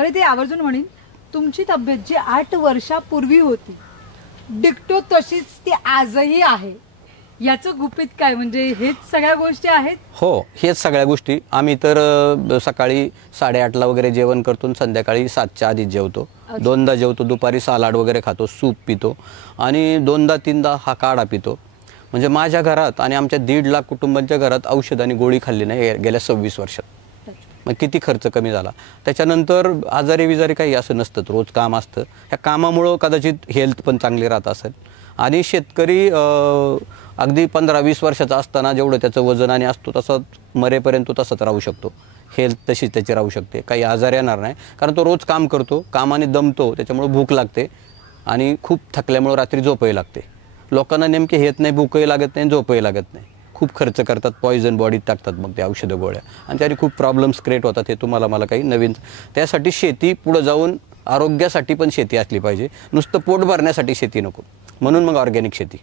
बरं ते आवर्जून म्हणेन, तुमची तब्येत जी 8 वर्षापूर्वी होती डिक्टो तशीच ती आजही आहे. याचं गुपित काय, म्हणजे हेच सगळ्या गोष्टी आहेत? हो, हेच सगळ्या गोष्टी. आम्ही तर सकाळी 8:30ला वगैरे जेवण करतो आणि संध्याकाळी 7च्या आधीच जेवतो. दोनदा जेवतो, दुपारी सलाड वगैरे खातो, सूप पितो आणि 2दा-3दा हा काढा पितो. म्हणजे माझ्या घरात आणि आमच्या 1.5 लाख कुटुंबांच्या घरात औषध आणि गोळी खाल्ली नाही गेल्या 26 वर्षात. मग किती खर्च कमी झाला. त्याच्यानंतर आजारी विजारी काही असं नसतं, रोज काम असतं. ह्या कामामुळं कदाचित हेल्थ पण चांगली राहत असेल. आणि शेतकरी अगदी 15-20 वर्षाचा असताना जेवढं त्याचं वजन आणि असतो तसंच मरेपर्यंत तो तसंच राहू शकतो. हेल्थ तशीच त्याची राहू शकते, काही आजार येणार नाही. कारण तो रोज काम करतो, कामाने दमतो, त्याच्यामुळे भूक लागते आणि खूप थकल्यामुळं रात्री झोपही लागते. लोकांना नेमके हेत नाही, भूकही लागत नाही, झोपही लागत नाही. खूप खर्च करतात, पॉयझन बॉडीत टाकतात मग ते औषधं गोळ्या, आणि त्याने खूप प्रॉब्लेम्स क्रिएट होतात. हे तुम्हाला मला काही नवीन. त्यासाठी शेती पुढं जाऊन आरोग्यासाठी पण शेती असली पाहिजे, नुसतं पोट भरण्यासाठी शेती नको. म्हणून मग ऑर्गॅनिक शेती.